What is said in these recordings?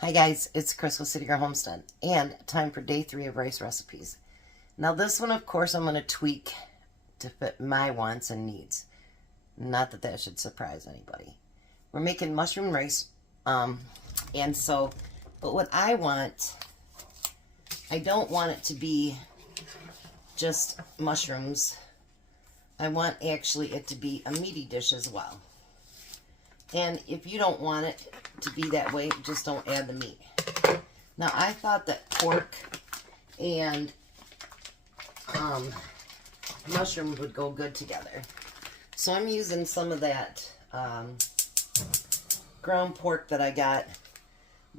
Hi guys, it's Chris with City Girl Homestead, and time for day 3 of rice recipes. Now this one, of course, I'm going to tweak to fit my wants and needs. Not that that should surprise anybody. We're making mushroom rice, but what I want, I don't want it to be just mushrooms. I want actually it to be a meaty dish as well. And if you don't want it to be that way, just don't add the meat. Now, I thought that pork and mushrooms would go good together. So I'm using some of that ground pork that I got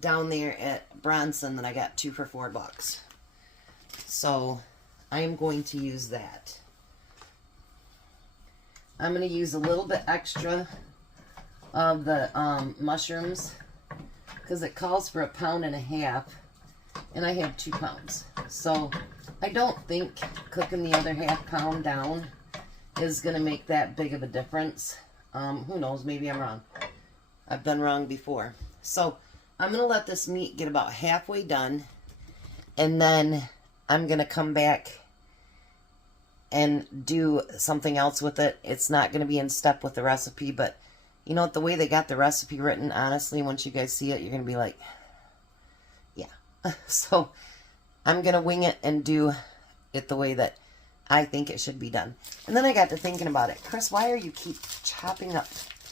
down there at Bronson that I got 2 for $4. So I am going to use that. I'm going to use a little bit extra of the mushrooms because it calls for 1.5 pounds and I have 2 pounds. So I don't think cooking the other 1/2 pound down is going to make that big of a difference. Who knows, maybe I'm wrong. I've been wrong before. So I'm going to let this meat get about halfway done, and then I'm going to come back and do something else with it. It's not going to be in step with the recipe, but you know what, the way they got the recipe written, honestly, once you guys see it, you're going to be like, yeah. So I'm going to wing it and do it the way that I think it should be done. And then I got to thinking about it. Chris, why are you keep chopping up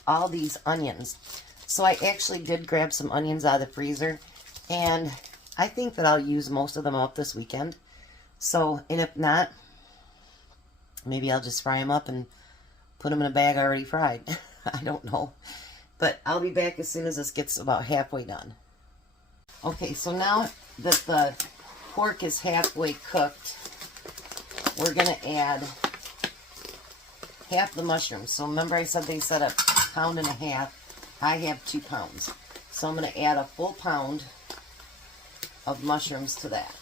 all these onions? So I actually did grab some onions out of the freezer, and I think that I'll use most of them up this weekend. So, and if not, maybe I'll just fry them up and put them in a bag already fried. I don't know. But I'll be back as soon as this gets about halfway done. Okay, so now that the pork is halfway cooked, we're going to add half the mushrooms. So remember I said they said 1.5 pounds. I have 2 pounds. So I'm going to add a full pound of mushrooms to that.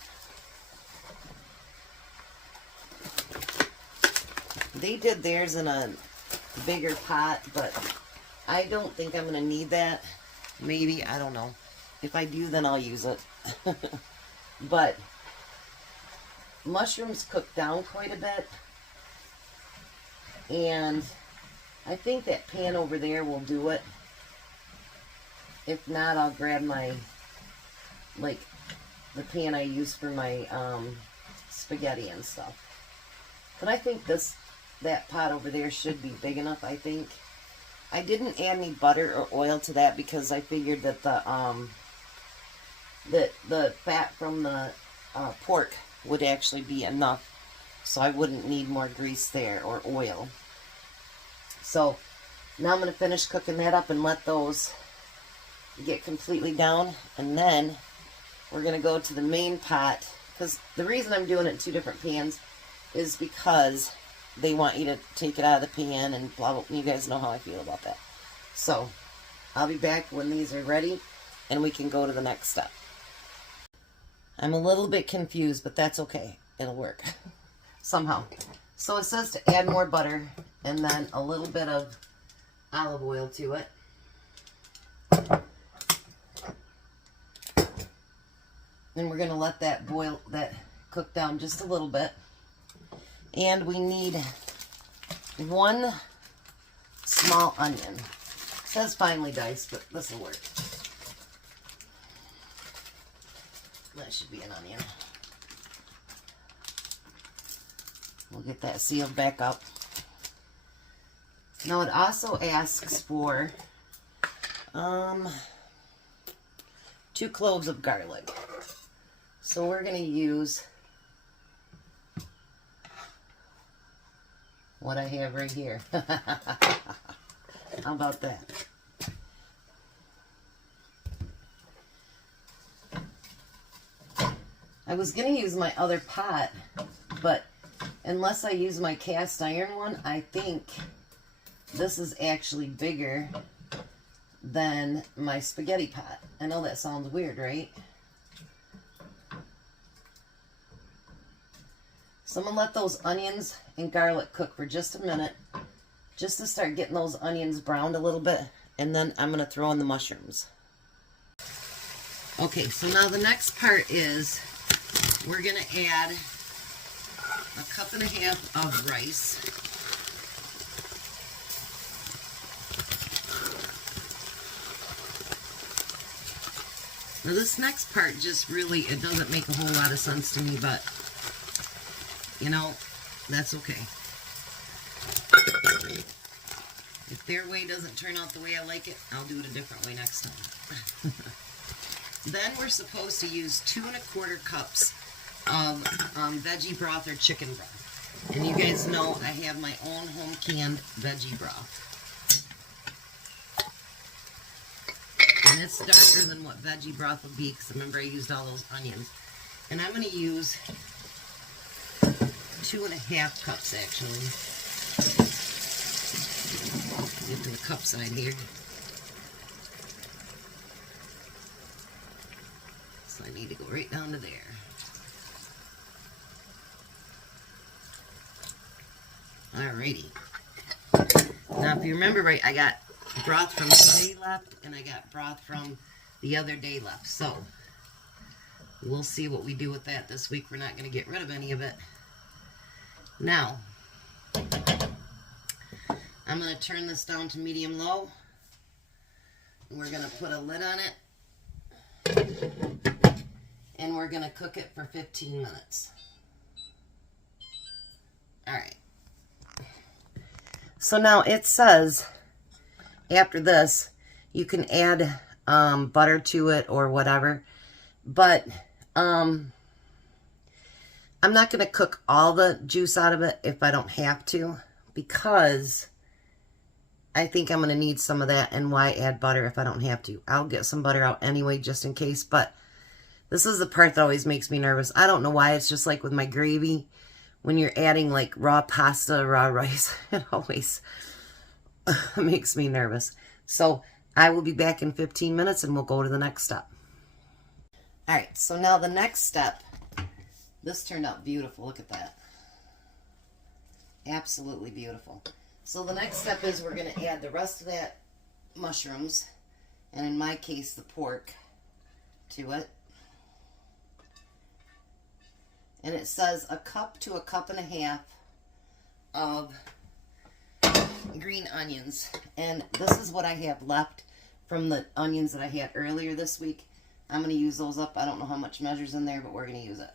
They did theirs in a bigger pot, but I don't think I'm going to need that. Maybe, I don't know. If I do, then I'll use it. But mushrooms cook down quite a bit, and I think that pan over there will do it. If not, I'll grab my, like, the pan I use for my spaghetti and stuff. But I think that pot over there should be big enough, I think. I didn't add any butter or oil to that because I figured that the fat from the pork would actually be enough, so I wouldn't need more grease there or oil. So now I'm going to finish cooking that up and let those get completely down, and then we're going to go to the main pot, because the reason I'm doing it in 2 different pans is because they want you to take it out of the pan and blah, blah. You guys know how I feel about that. So I'll be back when these are ready and we can go to the next step. I'm a little bit confused, but that's okay. It'll work somehow. So it says to add more butter and then a little bit of olive oil to it. Then we're going to let that cook down just a little bit. And we need 1 small onion. It says finely diced, but this will work. That should be an onion. We'll get that sealed back up. Now it also asks for 2 cloves of garlic. So we're going to use what I have right here. How about that? I was going to use my other pot, but unless I use my cast iron one, I think this is actually bigger than my spaghetti pot. I know that sounds weird, right? So I'm going to let those onions and garlic cook for just a minute, just to start getting those onions browned a little bit, and then I'm going to throw in the mushrooms. Okay, so now the next part is we're going to add a cup and a half of rice. Now this next part just really, it doesn't make a whole lot of sense to me, but, you know, that's okay. If their way doesn't turn out the way I like it, I'll do it a different way next time. Then we're supposed to use 2 1/4 cups of veggie broth or chicken broth. And you guys know I have my own home canned veggie broth. And it's darker than what veggie broth would be because remember I used all those onions. And I'm going to use 2 1/2 cups actually. Get to the cup side here. So I need to go right down to there. Alrighty. Now if you remember right, I got broth from today left and I got broth from the other day left. So we'll see what we do with that this week. We're not going to get rid of any of it. Now, I'm going to turn this down to medium-low. And we're going to put a lid on it. And we're going to cook it for 15 minutes. Alright. So now it says, after this, you can add butter to it or whatever. But I'm not going to cook all the juice out of it if I don't have to. Because I think I'm going to need some of that, and why add butter if I don't have to? I'll get some butter out anyway just in case, but this is the part that always makes me nervous. I don't know why. It's just like with my gravy. When you're adding like raw pasta, raw rice, it always makes me nervous. So I will be back in 15 minutes and we'll go to the next step. Alright, so now the next step. This turned out beautiful. Look at that. Absolutely beautiful. So the next step is we're going to add the rest of that mushrooms, and in my case the pork, to it. And it says a cup to a cup and a half of green onions. And this is what I have left from the onions that I had earlier this week. I'm going to use those up. I don't know how much measure's in there, but we're going to use it.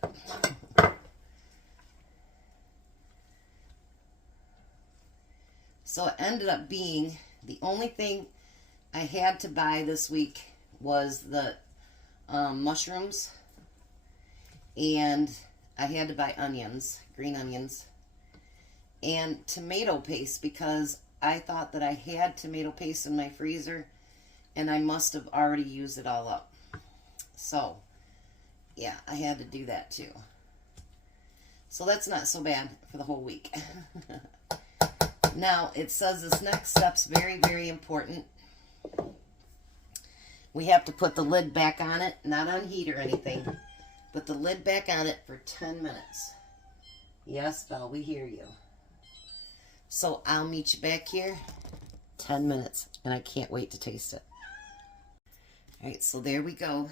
So it ended up being, the only thing I had to buy this week was the mushrooms, and I had to buy onions, green onions, and tomato paste, because I thought that I had tomato paste in my freezer, and I must have already used it all up. So, yeah, I had to do that too. So that's not so bad for the whole week. Now, it says this next step's very, very important. We have to put the lid back on it, not on heat or anything. Put the lid back on it for 10 minutes. Yes, Belle, we hear you. So I'll meet you back here 10 minutes, and I can't wait to taste it. Alright, so there we go.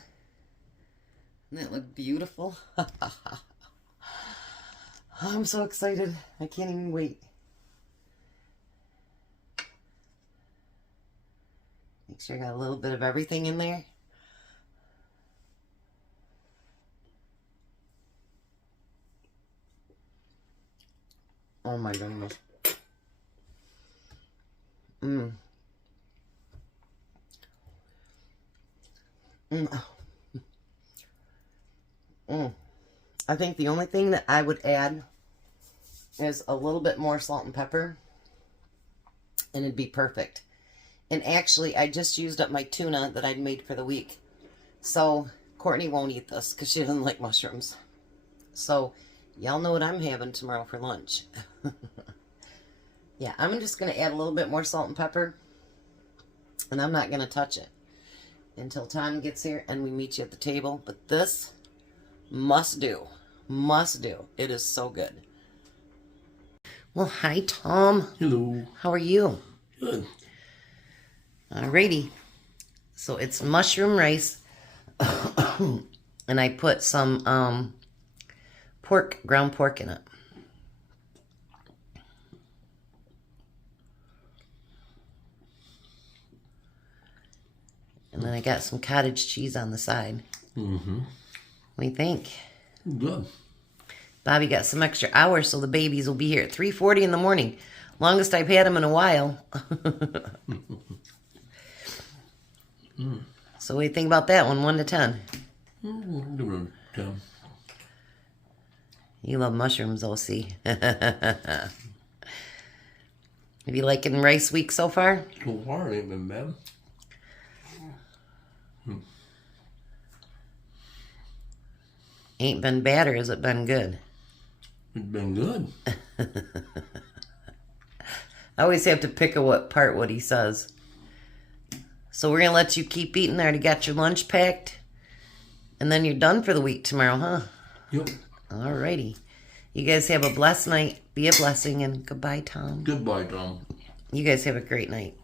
Doesn't that look beautiful? I'm so excited. I can't even wait. Make sure I got a little bit of everything in there. Oh my goodness. I think the only thing that I would add is a little bit more salt and pepper, and it'd be perfect. And actually, I just used up my tuna that I'd made for the week. So, Courtney won't eat this because she doesn't like mushrooms. So, y'all know what I'm having tomorrow for lunch. Yeah, I'm just going to add a little bit more salt and pepper. And I'm not going to touch it until Tom gets here and we meet you at the table. But this must do. Must do. It is so good. Well, hi, Tom. Hello. How are you? Good. Alrighty. So it's mushroom rice. And I put some ground pork in it. And then I got some cottage cheese on the side. Mm-hmm. What do you think? Good. Bobby got some extra hours, so the babies will be here at 3:40 in the morning. Longest I've had them in a while. So what do you think about that one, 1 to 10? Give it a 10. You love mushrooms, OC. Have you liking rice week so far? So far, it ain't been bad. Ain't been bad, or has it been good? It's been good. I always have to pick what he says. So we're going to let you keep eating. I already got your lunch packed. And then you're done for the week tomorrow, huh? Yep. Alrighty. You guys have a blessed night. Be a blessing, and goodbye, Tom. Goodbye, Tom. You guys have a great night.